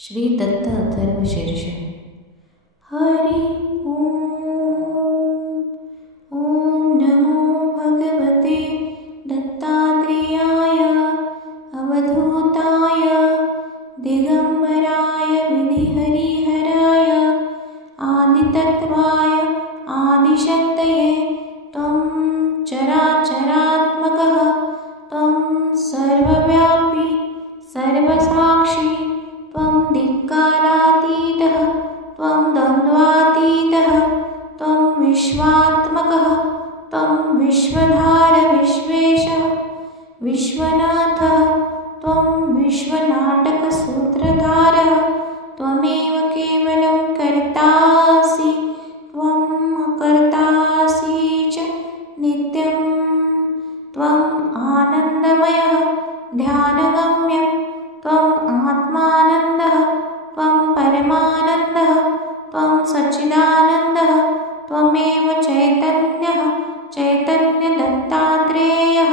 श्री दत्त अथर्वशीर्ष। हरि ओम नमो भगवते दत्तात्रेयाय अवधूताय दिगंबराय विधिहरिहराय आदितत्त्वाय आदिशक्तये त्वं चराचरात्मकः त्वं सर्वव्यापी सर्वसाक्षी त्वं दिक्कालातीतः त्वं द्वन्द्वातीतः त्वं विश्वात्मकः त्वं विश्वधार विश्वेशः विश्वनाथः त्वं विश्वनाटकसूत्रधारः त्वमेव केवलं कर्तासि त्वं कर्तासि च नित्यं त्वम् आनन्दमयः ध्यानगम्यः त्वम् आत्मानन्दः त्वं परमानन्दः त्वं सच्चिदानन्दः त्वमेव चैतन्यः चैतन्यदत्तात्रेयः।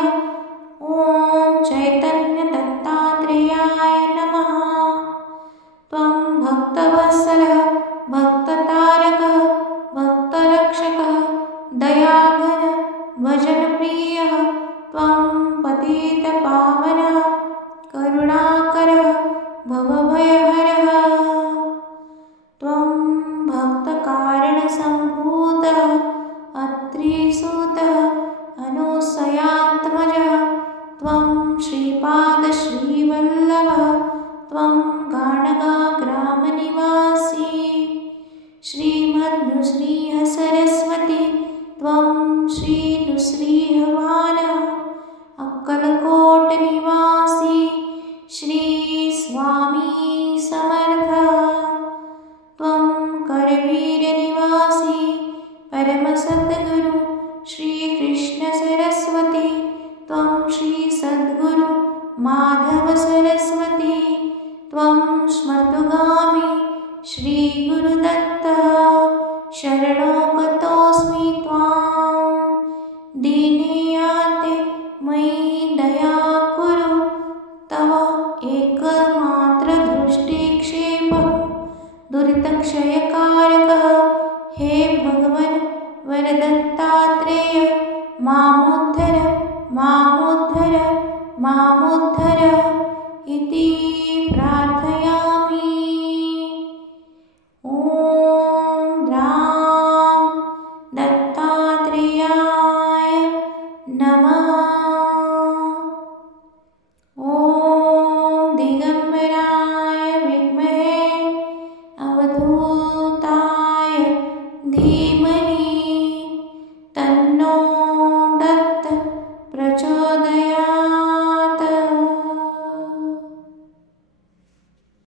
ॐ चैतन्यदत्तात्रेयाय नमः। त्वं भक्तवत्सलः भक्ततारकः भक्तरक्षकः दयाघन भजनप्रियः त्वं पतितपावनः करुणाकरः भवभयहरः त्वं भक्तकारणसम्भूतः अत्रिसूतः अनुसयात्मजः त्वं श्रीपादश्रीवल्लभः त्वं गाणगाग्रामनिवासी श्रीमन्नृसिंहसरस्वती त्वं श्रीनृसिंहवानः अक्कलकोटनिवासी श्री स्वामी समर्थः त्वं करवीरनिवासी परमसद्गुरु श्रीकृष्णसरस्वती त्वं श्रीसद्गुरु माधवसरस्वती त्वं स्मर्तुगामी श्रीगुरुदत्तः शरणो गतोऽस्मि त्वां दीने याते मयि दया कुरु तव एकमात्रदृष्टिक्षेपः दुरितक्षयकारकः हे भगवन् वरदत्तात्रेय मामुद्धर मामुद्धर मामुद्धर इति।